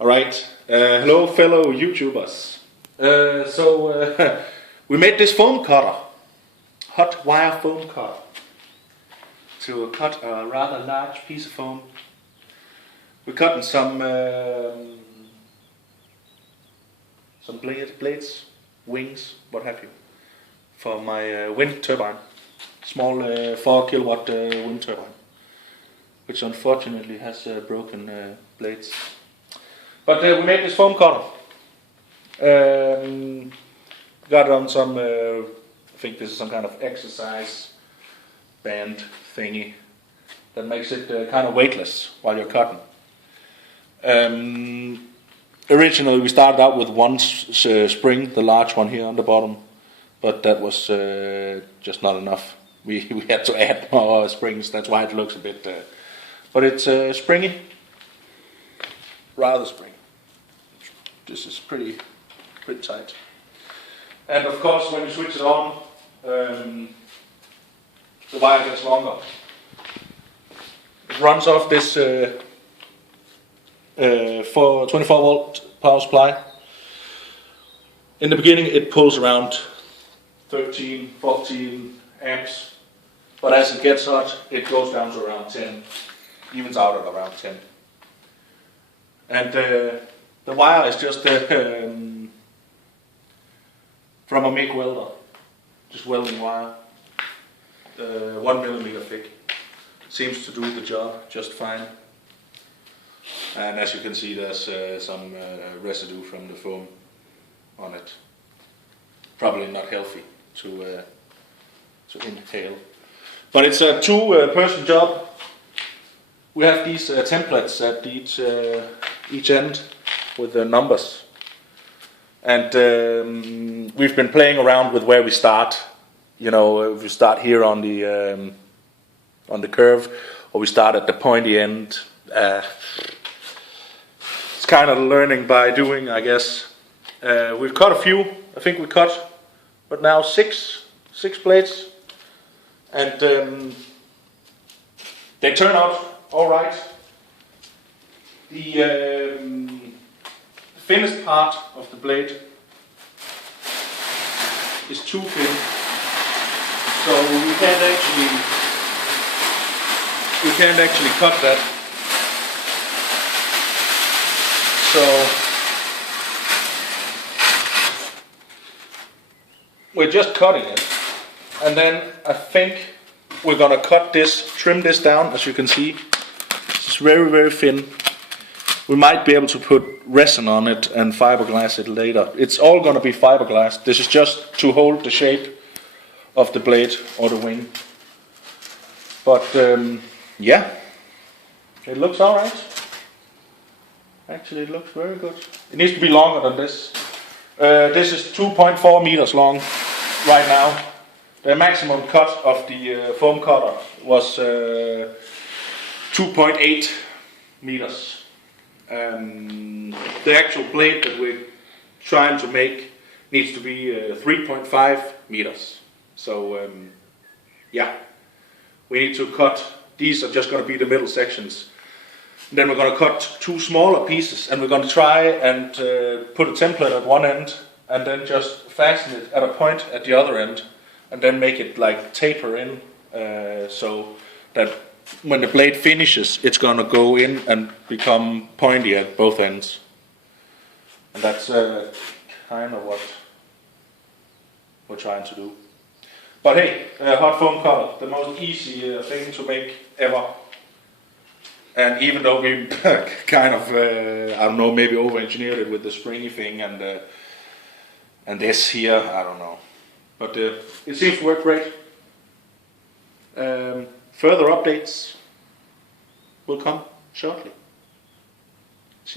Alright, hello fellow YouTubers. We made this foam cutter, hot wire foam cutter, to cut a rather large piece of foam. We're cutting some blades, wings, what have you, for my wind turbine, small 4 kilowatt wind turbine, which unfortunately has broken blades. But we made this foam cutter. Got it on some, I think this is some kind of exercise band thingy that makes it kind of weightless while you're cutting. Originally we started out with one spring, the large one here on the bottom, but that was just not enough. We had to add more springs, that's why it looks a bit, but it's springy, rather springy. This is pretty tight. And of course when you switch it on, the wire gets longer. It runs off this 24 volt power supply. In the beginning it pulls around 13, 14 amps, but as it gets hot it goes down to around 10, evens out at around 10. And the wire is just from a MIG welder, just welding wire, 1 millimeter thick. Seems to do the job just fine. And as you can see, there's some residue from the foam on it. Probably not healthy to inhale. But it's a two-person job. We have these templates at each end with the numbers. And we've been playing around with where we start. You know, if we start here on the curve, or we start at the pointy end. It's kind of learning by doing, I guess. We've cut a few. I think we cut, but now six blades, and they turn out all right. The thinnest part of the blade is too thin, so we can't actually cut that. So we're just cutting it, and then I think we're gonna trim this down. As you can see, it's very, very thin. We might be able to put resin on it and fiberglass it later. It's all gonna be fiberglass. This is just to hold the shape of the blade or the wing. But yeah, it looks all right. Actually, it looks very good. It needs to be longer than this. This is 2.4 meters long right now. The maximum cut of the foam cutter was 2.8 meters. The actual blade that we're trying to make needs to be 3.5 meters. So yeah, we need to cut. These are just going to be the middle sections. Then we're going to cut two smaller pieces, and we're going to try and put a template at one end, and then just fasten it at a point at the other end, and then make it like taper in, so that when the blade finishes, it's going to go in and become pointy at both ends. And that's kind of what we're trying to do. But hey, hot foam cutter, the most easy thing to make ever. And even though we kind of, I don't know, maybe over-engineered it with the springy thing and this here, I don't know. But it seems to work great. Further updates will come shortly.